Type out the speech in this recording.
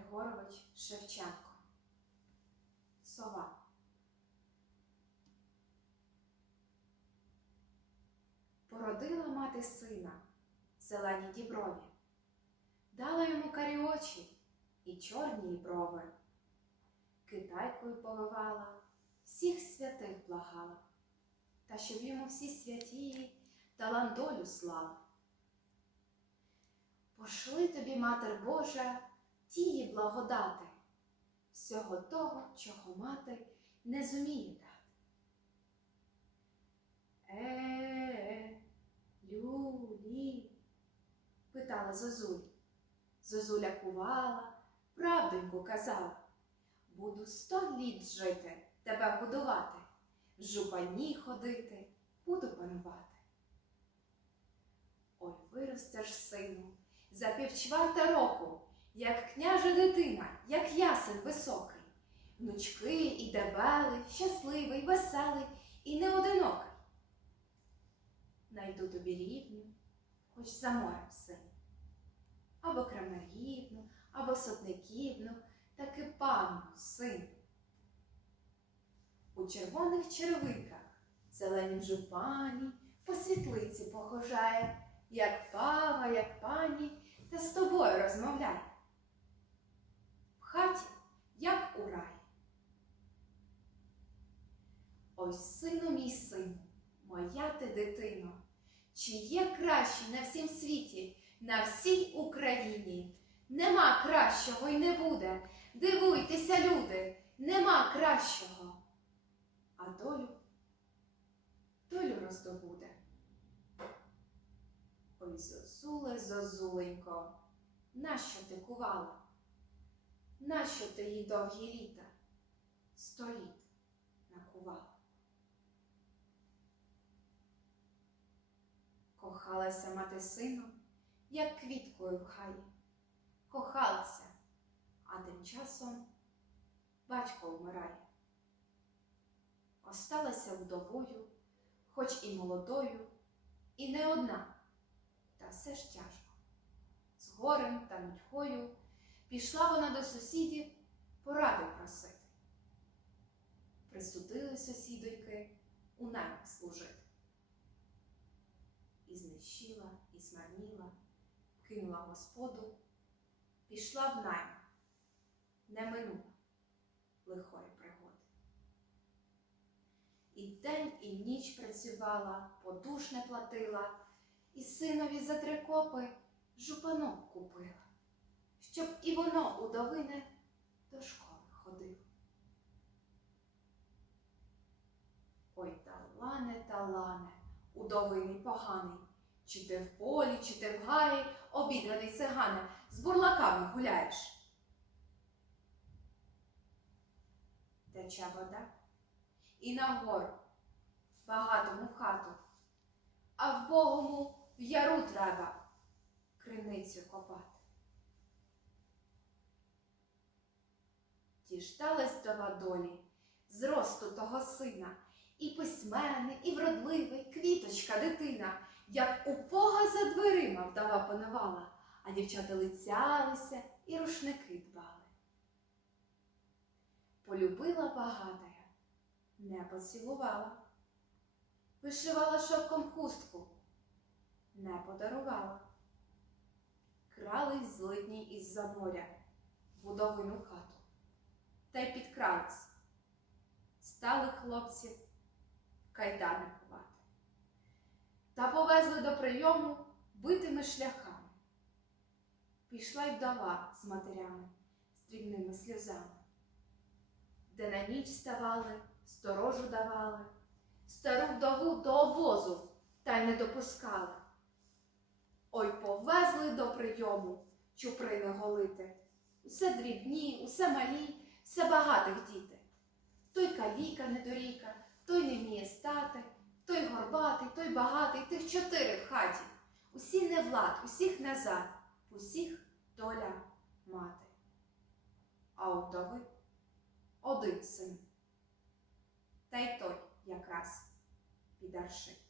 Григорович Шевченко. Сова. Породила мати сина в зеленій діброві, дала йому карі очі і чорні брови. Китайкою повивала, всіх святих благала, та щоб йому всі святії дала долю славу. Пошли тобі, Матер Божа, тії благодати, всього того, чого мати не зуміє дати. Е, люлі, питала Зозуль. Зозуля кувала, правдоньку казала. Буду сто літ жити, тебе годувати, в жупані ходити, буду панувати. Ой, виростеш, сину, за півчварта року, як княжа дитина, як ясен високий, внучки і дебелий, щасливий, веселий і неодинокий. Найду тобі рівню, хоч за морем синь, або крамарівну, або сотниківну, таки панну, син. У червоних черевиках, зеленім жупані, по світлиці похожає, як пава, як пані, та з тобою розмовляє. Хаті, як у раї. Ой, сину мій сину, моя ти дитино, чи є краще на всім світі, на всій Україні? Нема кращого й не буде. Дивуйтеся, люди, нема кращого. А долю, долю роздобуде. Ой, зозуле, зозуленько, нащо ти кувала? Нащо ти їй довгі літа? Сто літ накувала. Кохалася мати сином, як квіткою в хаї. Кохалася, а тим часом батько вмирає. Осталася вдовою, хоч і молодою, і не одна, та все ж тяжко. З горем та нудьгою пішла вона до сусідів поради просити. Присудили сусідоньки у наймах служити. І знищила, і смарніла, кинула господу, пішла в найм, не минула лихої пригоди. І день, і ніч працювала, подуш не платила, і синові за три копи жупанок купила, щоб і воно удовине до школи ходило. Ой, талане, талане, удовиний поганий, чи ти в полі, чи ти в гаї, обідраний цигане, з бурлаками гуляєш. Тече вода і нагору, багатому в хату, а в богому в яру треба криницю копати. Діждалась дова долі, зросту того сина, і письменний, і вродливий, квіточка дитина, як у Бога за дверима вдова панувала, а дівчата лицялися і рушники дбали. Полюбила багатая, не поцілувала, вишивала шовком хустку, не подарувала. Крались злидні із-за моря будовину хату, та. Стали хлопців кайдани ховати. Та повезли до прийому битими шляхами. Пішла й вдова з матерями, з дрібними сльозами, де на ніч ставали, сторожу давали, стару вдову до обозу та й не допускали. Ой, повезли до прийому чуприни голити. Усе дрібні, усе малі, все багатих діти. Той каліка недоріка, той не вміє стати, той горбатий, той багатий, тих чотири в хаті. Усі не влад, усіх назад, усіх доля мати. А у вдови один син. Та й той якраз підарший.